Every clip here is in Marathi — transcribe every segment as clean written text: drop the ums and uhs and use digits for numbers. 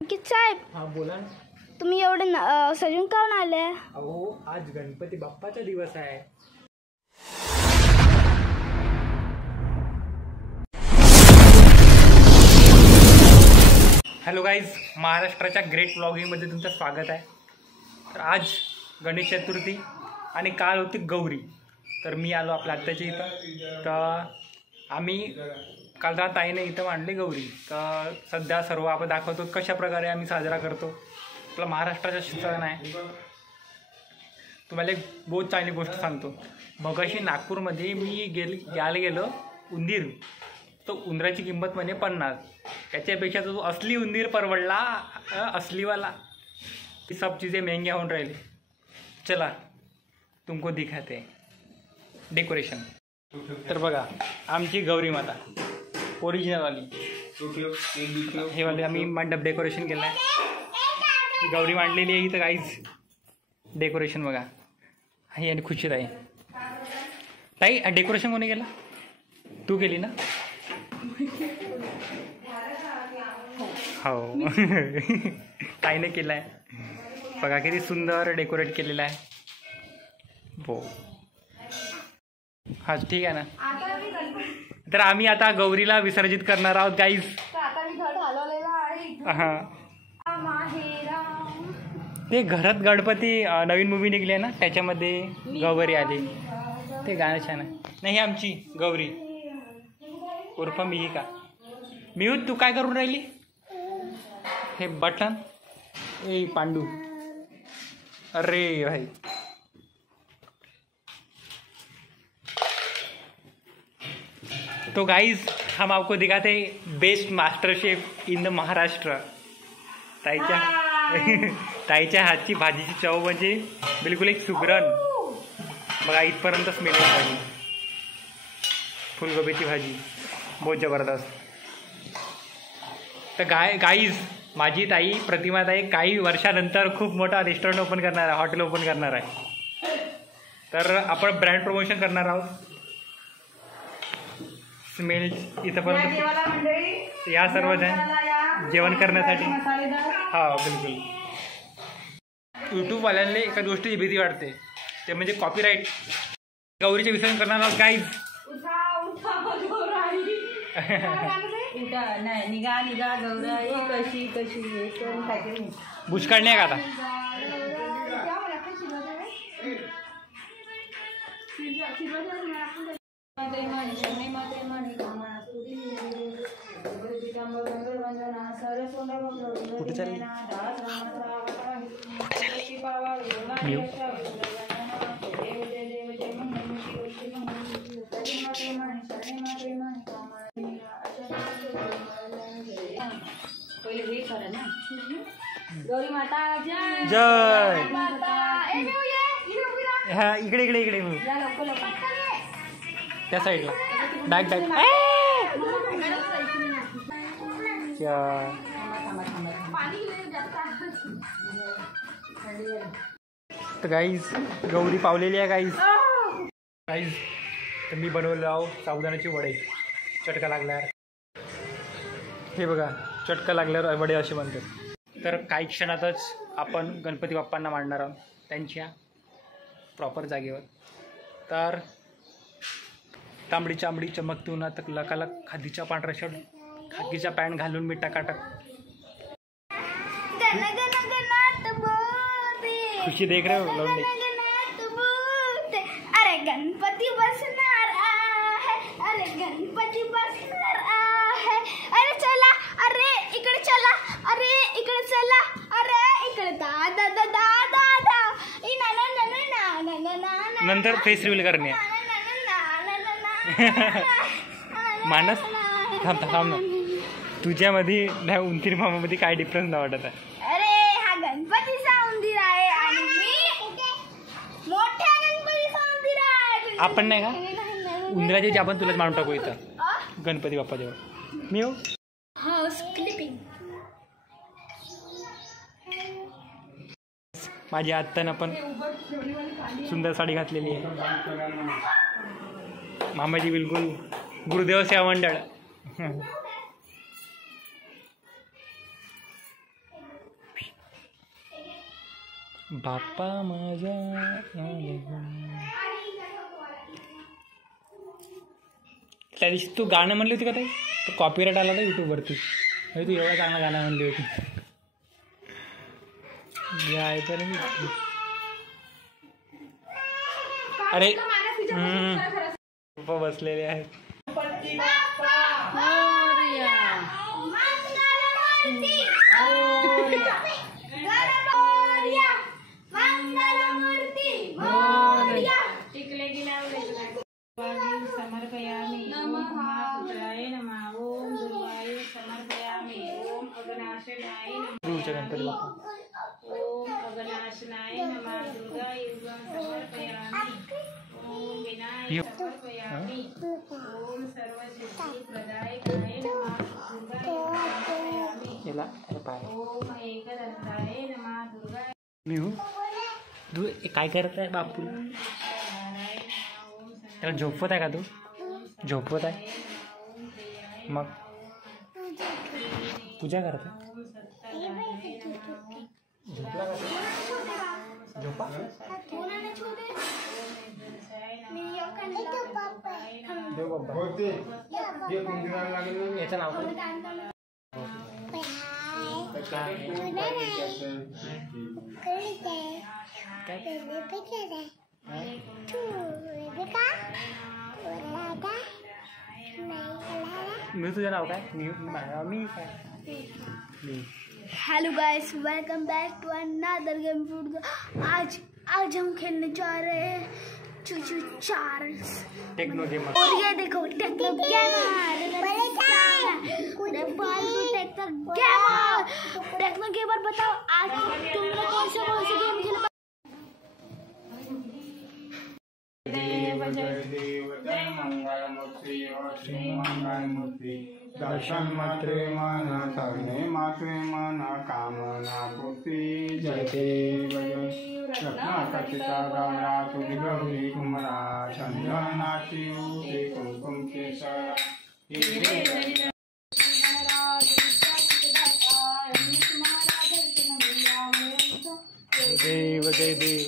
साहेब, हाँ बोला ना. तुम्ही एवढे सजून काऊन आले? अहो आज गणपती बाप्पाचा दिवस आहे. हॅलो गाईज, महाराष्ट्राच्या ग्रेट व्लॉगिंगमध्ये तुमचं स्वागत आहे. तर आज गणेश चतुर्थी आणि काल होती गौरी. तर मी आलो आपल्या आत्याच्या इथं. तर आम्ही काल ताईने इथं मांडली गौरी. तर सध्या सर्व आपण दाखवतो कशा प्रकारे आम्ही साजरा करतो. आपला महाराष्ट्राचा सण आहे. तुम्हाला एक बहुत चांगली गोष्ट सांगतो. मगाशी नागपूरमध्ये मी घ्यायला गेलो उंदीर. तो उंदराची किंमत म्हणजे 50. त्याच्यापेक्षा तो असली उंदीर परवडला, असलीवाला. सब चीज़ें महंग्या होऊन राहिली. चला तुमको दिखाते डेकोरेशन. तर बघा आमची गौरी माता ओरिजिनल वाली. हे वाले आम्ही मंडप डेकोरेशन केलं आहे. गौरी मांडलेली आहे इथं काहीच. डेकोरेशन बघा ही आणि खुशी ताई. ताई डेकोरेशन कोणी केलं? तू केली ना? हो ताईने केलं आहे. बघा किती सुंदर डेकोरेट केलेलं आहे. हो हा ठीक आहे ना. तर आम्ही आता गौरीला विसर्जित करणार आहोत गाईज. हां ते घरात गणपती नवीन मूवी निघली आहे ना, त्याच्यामध्ये गौरी आली. ते गाणं छान आहे. नाही आमची गौरी उर्फ मिहिका. मिहू तू काय करून राहिली? हे बटन ए पांडू. अरे भाई तो गाइस हम आपको दिखाते best master chef in the Maharashtra. ताईच्या हातची भाजीची चव म्हणजे बिलकुल एक सुगरण. बघा इथपर्यंत स्मेल येत भाजी. फुलगोबीची भाजी बहुत जबरदस्त. तर गाईज माझी ताई प्रतिमा ताई काही वर्षानंतर खूप मोठा रेस्टॉरंट ओपन करणार आहे, हॉटेल ओपन करणार आहे. तर आपण ब्रँड प्रमोशन करणार आहोत. स्मेल इथंपर्यंत या सर्वजण जेवण करण्यासाठी. हा बिलकुल. यूट्यूबवाल्यांना एका गोष्टीची भीती वाटते, ते म्हणजे कॉपीराईट. गौरीचे विसर्जन करणार आहोत गाईज. नाही निघा निघा गौराई कशी कशी बुचकाळ नाही का आता? कुठे चालली? गौरी माता जय जय. माता. हा इकडे इकडे इकडे त्या साईडला बॅक बॅक. तर गाईज गौरी पावलेली आहे गाईज. तर मी बनवलं आहो साबुदाण्याची वडे. चटका लागल्यावर हे बघा, चटका लागल्यावर वडे असे बनतात. तर काही क्षणातच आपण गणपती बाप्पांना मांडणार आहोत त्यांच्या प्रॉपर जागेवर. तर तांबडी चांबडी चमकती उन्हात लकालक खादीच्या पांढऱ्या शर्ट खाकीचा पॅन्ट घालून मी टकाटक. खुशी देख रहे हो लौंडे. अरे गणपती बसणार आहे, अरे गणपती बसणार आहे. अरे चला, अरे इकडे चला, अरे इकडे चला, अरे इकडे दादा दादा दादा. नंतर फेस रिव्हील करणे. मानस थांब थांब ना. तुझ्यामध्ये नाही उंदीर मामामध्ये काय डिफरन्स नाही वाटत आहे? अरे हा गणपतीचा उंदीर आहे आणि मी मोठ्या गणपतीचा उंदीर आहे. आपण नाही का उंदराचे जे आपण तुलाच मारून टाकू इथं गणपती बाप्पा जेव्हा मी हो. क्लिपिंग. माझी आत्यानं पण सुंदर साडी घातलेली आहे. मामाजी बिलकुल गुरुदेव सेवा मंडळ. बाप्पा माझा त्या दिवशी तू गाणं म्हणली होती का ताई? तो कॉपीराईट आला होता यूट्यूबवरती. तू एवढा चांगला गाणं म्हणली होती. यायचं नाही. अरे पप्पा बसलेले आहेत. समर्पयामि नमः पुत्राय नमः ओम दुर्गाय समर्पयामि ओम अगनाशनाय नमः गणपती बाप्पा. ओम अगनाशनाय नमः दुर्गा युगं समर्पयामि ओम विनायक समर्पयामि ओम सर्वसिद्धिप्रदायकाय नमः दुर्गा युगं समर्पयामि ओम एकदंताय नमः दुर्गा मी हो तू काय करत आहे बापू? त्याला झोपवत आहे का तू? झोपवत आहे मग पूजा करत आहे. झोपला का? झोपा. देव बाप्पा. याचं नाव काय? मी तुझं नाव काय? मी काय? Hello guys, welcome back to another game food. आज हम खेलने जा रहे हैं चूचू चार्ल्स टेक्नो गेमर. और ये देखो टेक्नो गेमर. टेक्नो गेमर बताओ आज तुमने कौन से गेम खेला? मंगलमूर्ति दर्शन मात्रे मन करणे मात्रे मन कामना पूर्ति जय देव रत्नाकर्षिता गौरा तुझी गौरी कुमरा चंदनाची उदे कुंकुम केसरा देव जय देव.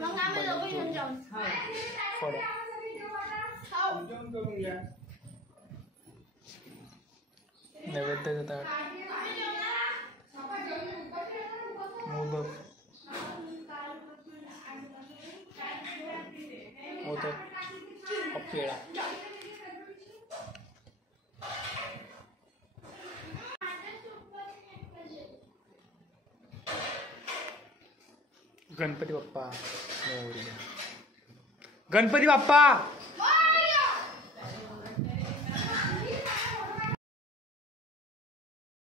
मग आम्ही दोघं येऊन जाऊ. नैवेद्य देतात. मोदक पेढा. गणपती बाप्पा. गणपती बाप्पा.